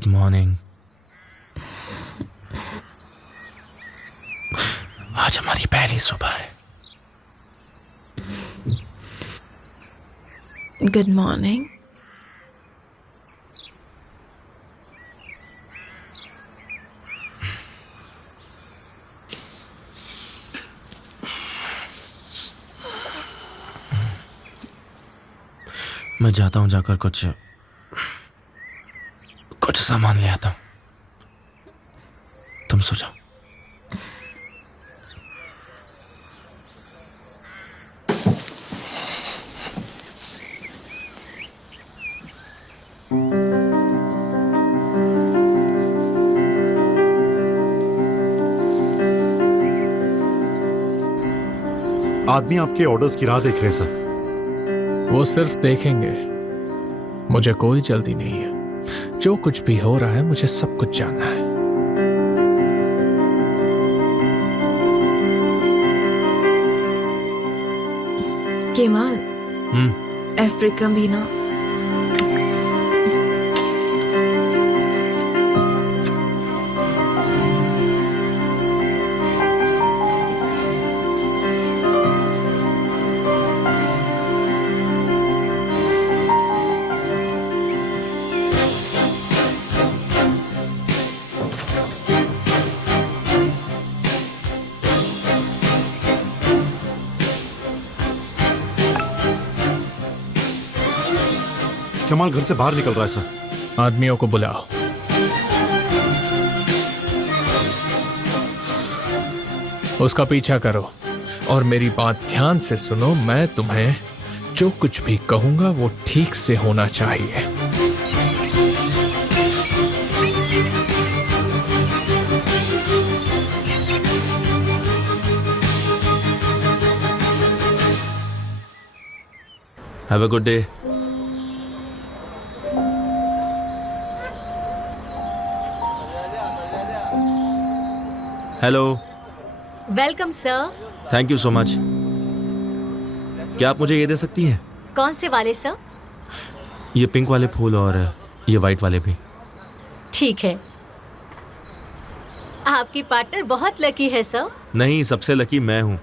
Good morning. आज हमारी पहली सुबह है। Good morning. मैं जाता हूँ, जाकर कुछ सामान ले आता हूँ। तुम सो जाओ। आदमी आपके ऑर्डर्स की राह देख रहे हैं सर। वो सिर्फ देखेंगे, मुझे कोई जल्दी नहीं है। जो कुछ भी हो रहा है मुझे सब कुछ जानना है। केमाल, अफ्रीका भी ना कमाल घर से बाहर निकल रहा है सर। आदमियों को बुलाओ। उसका पीछा करो और मेरी बात ध्यान से सुनो। मैं तुम्हें जो कुछ भी कहूंगा वो ठीक से होना चाहिए। Have a good day. Hello. Welcome sir. Thank you so much. क्या आप मुझे ये दे सकती हैं? कौन से वाले सर? ये पिंक वाले फूल और ये वाइट वाले भी। ठीक है। आपकी पार्टनर बहुत लकी है सर। नहीं, सबसे लकी मैं हूं।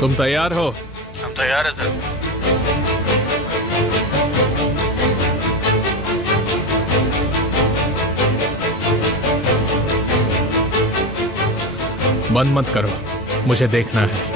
तुम तैयार हो? हम तैयार है सर। बंद मत करो, मुझे देखना है।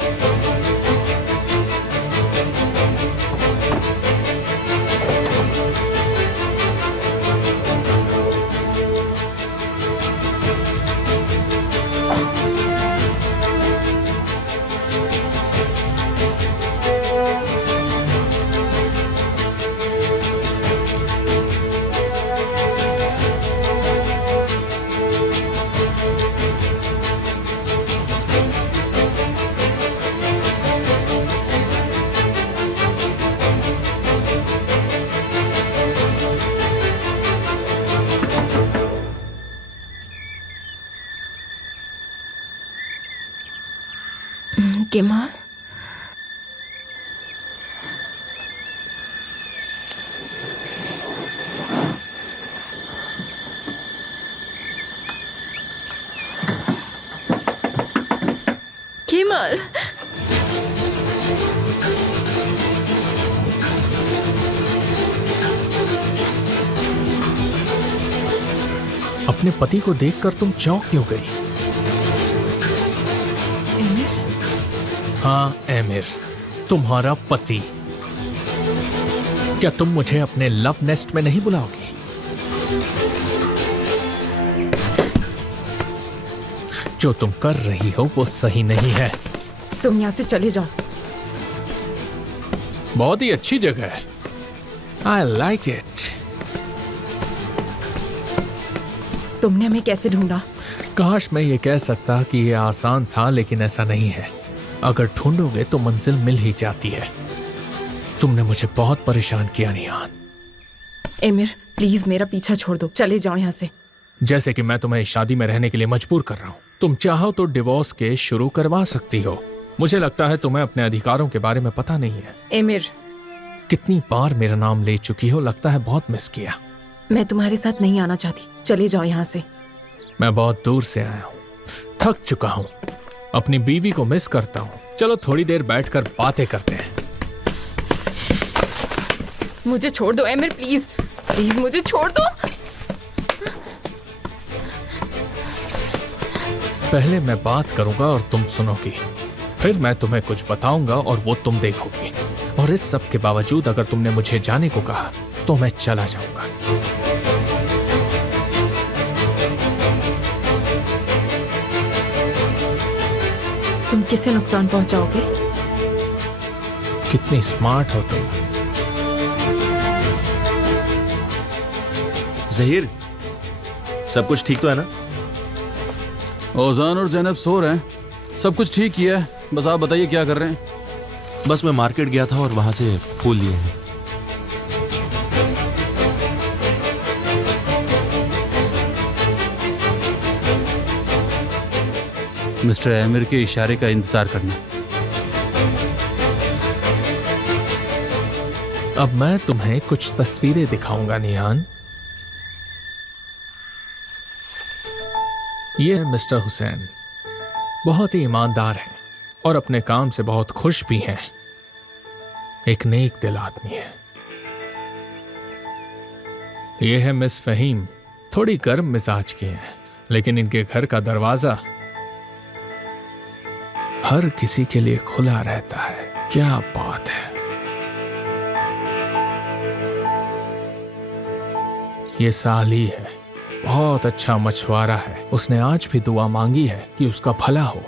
केमाल, केमाल, अपने पति को देखकर तुम चौंक क्यों गई? हाँ एमिर, तुम्हारा पति। क्या तुम मुझे अपने लव नेस्ट में नहीं बुलाओगी? जो तुम कर रही हो वो सही नहीं है। तुम यहाँ से चले जाओ। बहुत ही अच्छी जगह है। I like it. तुमने हमें कैसे ढूंढा? काश मैं ये कह सकता कि ये आसान था, लेकिन ऐसा नहीं है। अगर ढूंढोगे तो मंजिल मिल ही जाती है। तुमने मुझे बहुत परेशान किया निहान। एमिर प्लीज मेरा पीछा छोड़ दो, चले जाओ यहाँ से। जैसे कि मैं तुम्हें इस शादी में रहने के लिए मजबूर कर रहा हूँ। तुम चाहो तो डिवोर्स केस शुरू करवा सकती हो। मुझे लगता है तुम्हें अपने अधिकारों के बारे में पता नहीं है। एमिर, कितनी बार मेरा नाम ले चुकी हो, लगता है बहुत मिस किया। मैं तुम्हारे साथ नहीं आना चाहती, चले जाओ यहाँ से। मैं बहुत दूर से आया हूँ, थक चुका हूँ, अपनी बीवी को मिस करता हूँ। चलो थोड़ी देर बैठकर बातें करते हैं। मुझे छोड़ दो एमिर, प्लीज प्लीज मुझे छोड़ दो। पहले मैं बात करूंगा और तुम सुनोगी, फिर मैं तुम्हें कुछ बताऊंगा और वो तुम देखोगी। और इस सब के बावजूद अगर तुमने मुझे जाने को कहा तो मैं चला जाऊंगा। तुम किसे नुकसान पहुंचाओगे? कितनी स्मार्ट हो तुम। जहीर, सब कुछ ठीक तो है ना? ओजान और जैनब सो रहे हैं। सब कुछ ठीक ही है, बस आप बताइए क्या कर रहे हैं? बस मैं मार्केट गया था और वहां से फूल लिए हैं। मिस्टर आमिर के इशारे का इंतजार करना। अब मैं तुम्हें कुछ तस्वीरें दिखाऊंगा निहान। ये है मिस्टर हुसैन, बहुत ही ईमानदार हैं और अपने काम से बहुत खुश भी हैं। एक नेक दिल आदमी है। ये है मिस फहीम, थोड़ी गर्म मिजाज की हैं, लेकिन इनके घर का दरवाजा हर किसी के लिए खुला रहता है। क्या बात है। ये साली है, बहुत अच्छा मछुआरा है। उसने आज भी दुआ मांगी है कि उसका भला हो।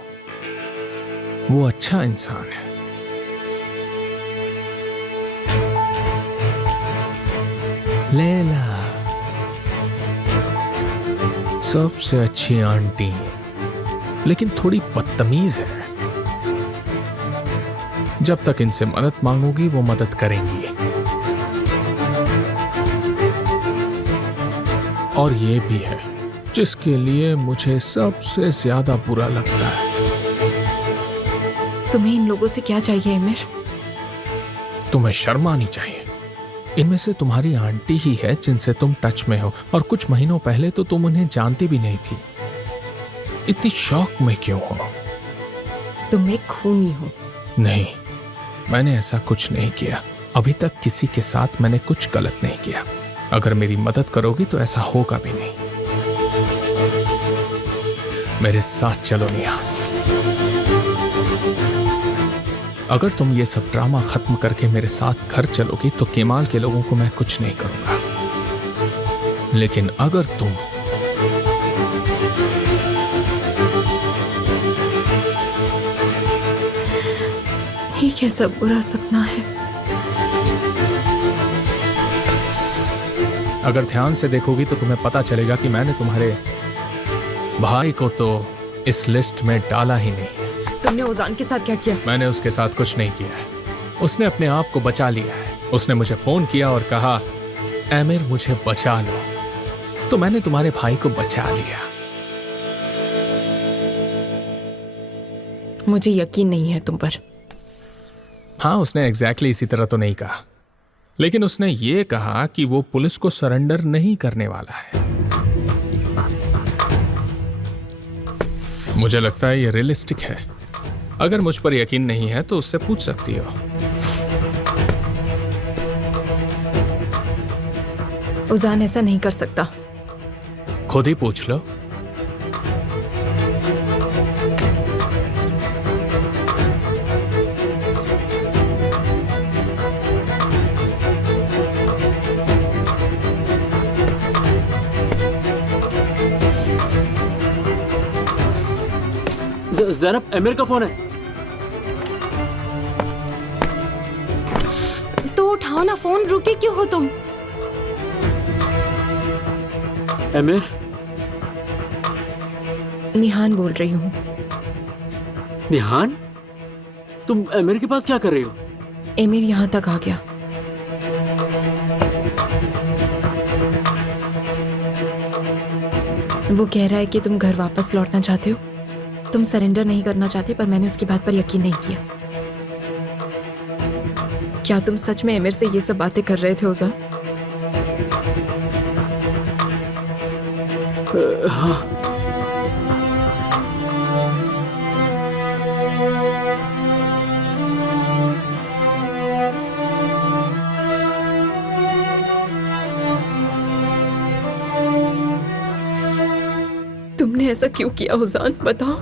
वो अच्छा इंसान है। लैला सबसे अच्छी आंटी, लेकिन थोड़ी बदतमीज है। जब तक इनसे मदद मांगोगी वो मदद करेंगी। और ये भी है जिसके लिए मुझे सबसे ज्यादा बुरा लगता है। तुम्हें इन लोगों से क्या चाहिए एमिर? तुम्हें शर्म आनी चाहिए। इनमें से तुम्हारी आंटी ही है जिनसे तुम टच में हो, और कुछ महीनों पहले तो तुम उन्हें जानती भी नहीं थी। इतनी शौक में क्यों हो? तुम एक खूनी हो। नहीं, मैंने ऐसा कुछ नहीं किया। अभी तक किसी के साथ मैंने कुछ गलत नहीं किया। अगर मेरी मदद करोगी तो ऐसा होगा भी नहीं। मेरे साथ चलो निहा। अगर तुम ये सब ड्रामा खत्म करके मेरे साथ घर चलोगी तो केमाल के लोगों को मैं कुछ नहीं करूंगा। लेकिन अगर तुम ठीक है, सब बुरा सपना है। अगर ध्यान से देखोगी तो तुम्हें पता चलेगा कि मैंने तुम्हारे भाई को तो इस लिस्ट में डाला ही नहीं। तुमने ओजान के साथ क्या किया? मैंने उसके साथ कुछ नहीं किया है। उसने अपने आप को बचा लिया है। उसने मुझे फोन किया और कहा, आमिर मुझे बचा लो, तो मैंने तुम्हारे भाई को बचा लिया। मुझे यकीन नहीं है तुम पर। हाँ, उसने एग्जैक्टली इसी तरह तो नहीं कहा, लेकिन उसने ये कहा कि वो पुलिस को सरेंडर नहीं करने वाला है। मुझे लगता है ये रियलिस्टिक है। अगर मुझ पर यकीन नहीं है तो उससे पूछ सकती हो। ओजान ऐसा नहीं कर सकता। खुद ही पूछ लो। ज़ैनब, आमिर का फोन है। तो उठाओ ना फोन, रुके क्यों हो तुम? आमिर, निहान बोल रही हूँ। निहान, तुम एमिर के पास क्या कर रही हो? एमिर यहाँ तक आ गया। वो कह रहा है कि तुम घर वापस लौटना चाहते हो, तुम सरेंडर नहीं करना चाहते, पर मैंने उसकी बात पर यकीन नहीं किया। क्या तुम सच में एमिर से ये सब बातें कर रहे थे ओज़ान? हाँ। तुमने ऐसा क्यों किया ओज़ान, बताओ।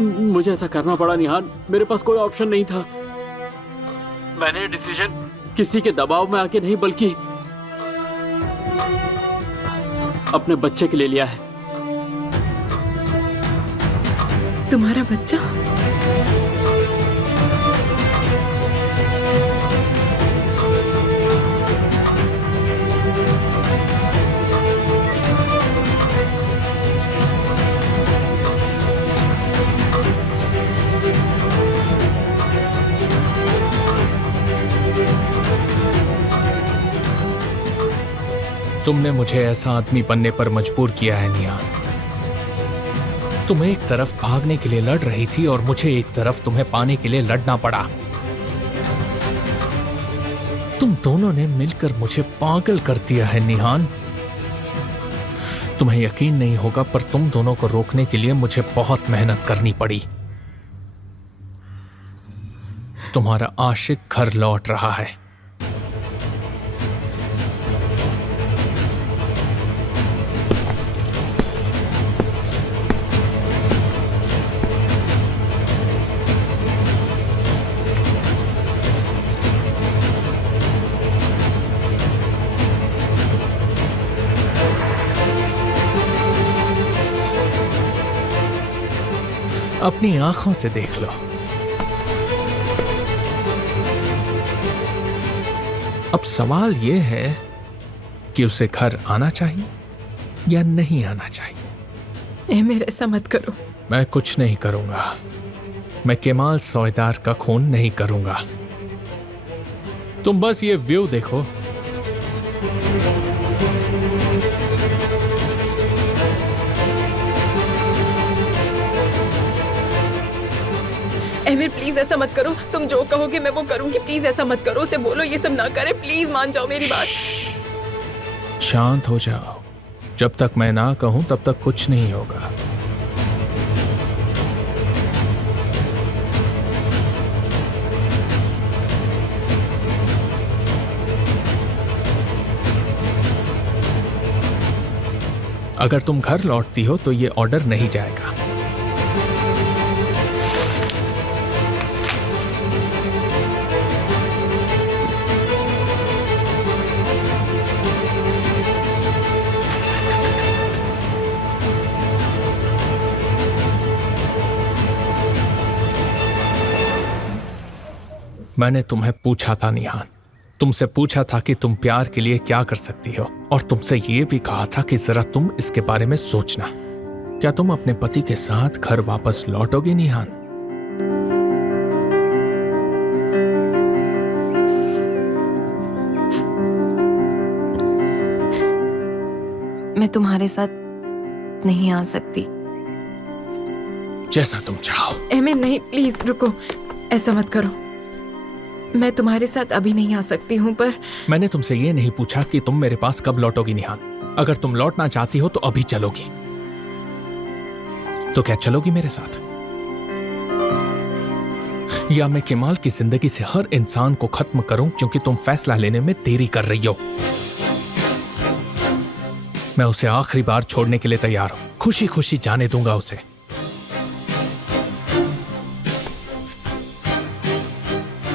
मुझे ऐसा करना पड़ा निहान, मेरे पास कोई ऑप्शन नहीं था। मैंने डिसीजन किसी के दबाव में आके नहीं, बल्कि अपने बच्चे के लिए लिया है। तुम्हारा बच्चा? तुमने मुझे ऐसा आदमी बनने पर मजबूर किया है निहान। तुम एक तरफ भागने के लिए लड़ रही थी और मुझे एक तरफ तुम्हें पाने के लिए लड़ना पड़ा। तुम दोनों ने मिलकर मुझे पागल कर दिया है निहान। तुम्हें यकीन नहीं होगा, पर तुम दोनों को रोकने के लिए मुझे बहुत मेहनत करनी पड़ी। तुम्हारा आशिक घर लौट रहा है। अपनी आंखों से देख लो। अब सवाल यह है कि उसे घर आना चाहिए या नहीं आना चाहिए। एमिर, ऐसा मत करो। मैं कुछ नहीं करूंगा। मैं केमाल सौदार का खून नहीं करूंगा। तुम बस ये व्यू देखो। एमिर प्लीज ऐसा मत करो। तुम जो कहोगे मैं वो करूंगी। प्लीज ऐसा मत करो। उसे बोलो ये सब ना करे। प्लीज मान जाओ मेरी बात। शांत हो जाओ। जब तक मैं ना कहूं तब तक कुछ नहीं होगा। अगर तुम घर लौटती हो तो ये ऑर्डर नहीं जाएगा। मैंने तुम्हें पूछा था निहान, तुमसे पूछा था कि तुम प्यार के लिए क्या कर सकती हो, और तुमसे ये भी कहा था कि जरा तुम इसके बारे में सोचना। क्या तुम अपने पति के साथ घर वापस लौटोगे निहान? मैं तुम्हारे साथ नहीं आ सकती। जैसा तुम चाहो। एमिर नहीं, प्लीज रुको। ऐसा मत करो। मैं तुम्हारे साथ अभी नहीं आ सकती हूँ, पर मैंने तुमसे ये नहीं पूछा कि तुम मेरे पास कब लौटोगी निहान। अगर तुम लौटना चाहती हो तो अभी चलोगी। तो क्या चलोगी मेरे साथ? या मैं केमाल की जिंदगी से हर इंसान को खत्म करूं क्योंकि तुम फैसला लेने में देरी कर रही हो? मैं उसे आखिरी बार छोड़ने के लिए तैयार हूं। खुशी खुशी जाने दूंगा उसे।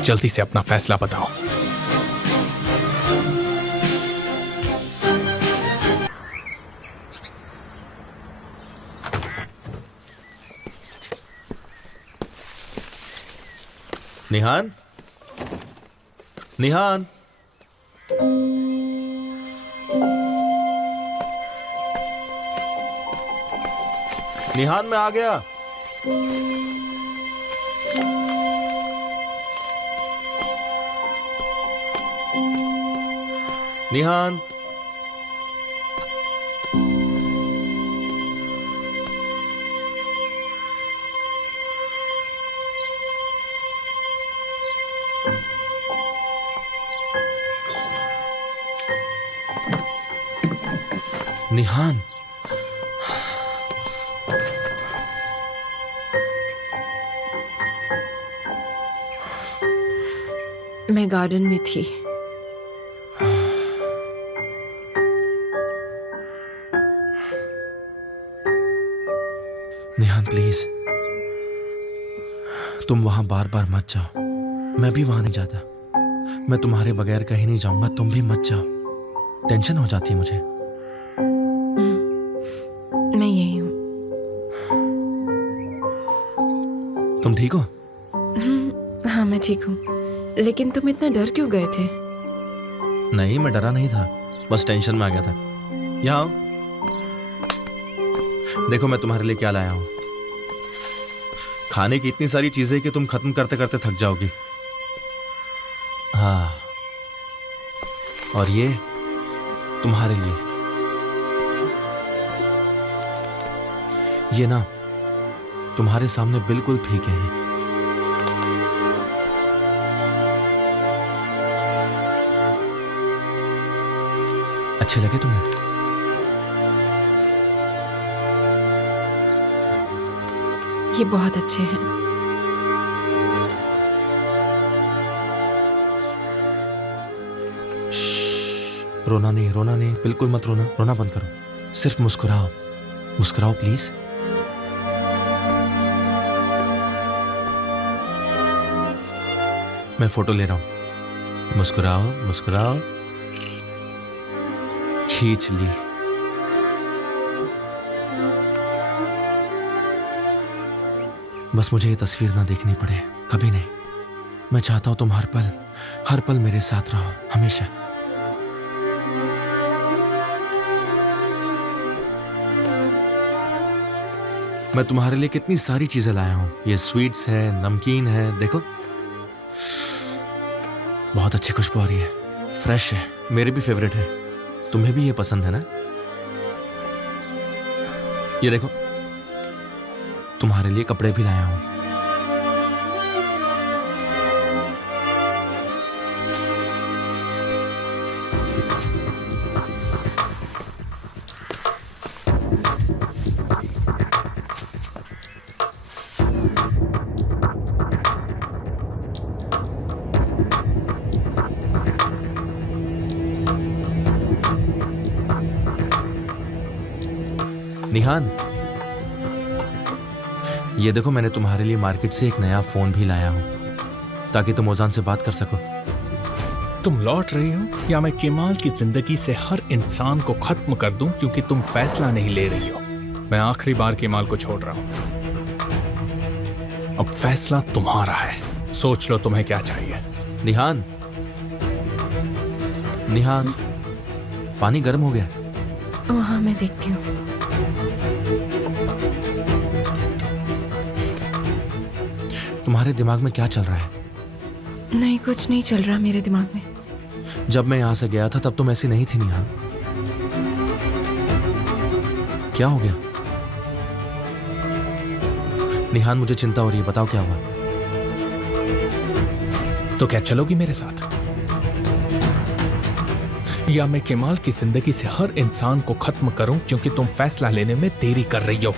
जल्दी से अपना फैसला बताओ। निहान, निहान, निहान मैं आ गया। निहान, निहान, मैं गार्डन में थी। निहान प्लीज, तुम वहां बार बार मत जाओ। मैं भी वहां नहीं जाता। मैं तुम्हारे बगैर कहीं नहीं जाऊंगा, तुम भी मत जाओ। टेंशन हो जाती है मुझे। मैं यही हूँ। तुम ठीक हो? हाँ मैं ठीक हूँ, लेकिन तुम इतना डर क्यों गए थे? नहीं, मैं डरा नहीं था, बस टेंशन में आ गया था। यहाँ आओ। देखो मैं तुम्हारे लिए क्या लाया हूं। खाने की इतनी सारी चीजें कि तुम खत्म करते करते थक जाओगी। हाँ, और ये तुम्हारे लिए। ये ना तुम्हारे सामने बिल्कुल फीके हैं। अच्छे लगे तुम्हें? ये बहुत अच्छे हैं। रोना नहीं, रोना नहीं, बिल्कुल मत रोना। रोना बंद करो, सिर्फ मुस्कुराओ। मुस्कुराओ प्लीज। मैं फोटो ले रहा हूं। मुस्कुराओ, मुस्कुराओ। खींच ली। बस मुझे ये तस्वीर ना देखनी पड़े, कभी नहीं। मैं चाहता हूं तुम हर पल मेरे साथ रहो, हमेशा। मैं तुम्हारे लिए कितनी सारी चीजें लाया हूं। ये स्वीट्स है, नमकीन है, देखो बहुत अच्छी खुशबू आ रही है, फ्रेश है, मेरे भी फेवरेट है। तुम्हें भी ये पसंद है ना? ये देखो, तुम्हारे लिए कपड़े भी लाया हूं। निहान, ये देखो मैंने तुम्हारे लिए मार्केट से एक नया फोन भी लाया हूं, ताकि तुम ओजान से बात कर सको। तुम लौट रही हो या मैं केमाल की जिंदगी से हर इंसान को खत्म कर दूं क्योंकि तुम फैसला नहीं ले रही हो? मैं आखिरी बार केमाल को छोड़ रहा हूं। अब फैसला तुम्हारा है, सोच लो तुम्हें क्या चाहिए। निहान, निहान, पानी गर्म हो गया। ओह हाँ, मैं देखती हूँ। तुम्हारे दिमाग में क्या चल रहा है? नहीं, कुछ नहीं चल रहा मेरे दिमाग में। जब मैं यहां से गया था तब तुम ऐसी नहीं थी निहान। क्या हो गया? निहान, मुझे चिंता हो रही है, बताओ क्या हुआ? तो क्या चलोगी मेरे साथ, या मैं केमाल की जिंदगी से हर इंसान को खत्म करूं क्योंकि तुम फैसला लेने में देरी कर रही हो?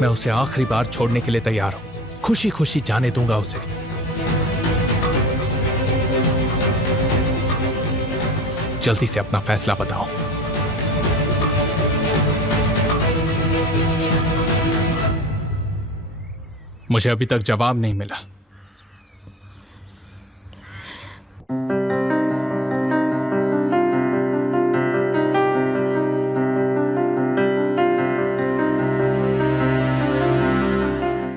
मैं उसे आखिरी बार छोड़ने के लिए तैयार हूं, खुशी खुशी जाने दूंगा उसे। जल्दी से अपना फैसला बताओ। मुझे अभी तक जवाब नहीं मिला।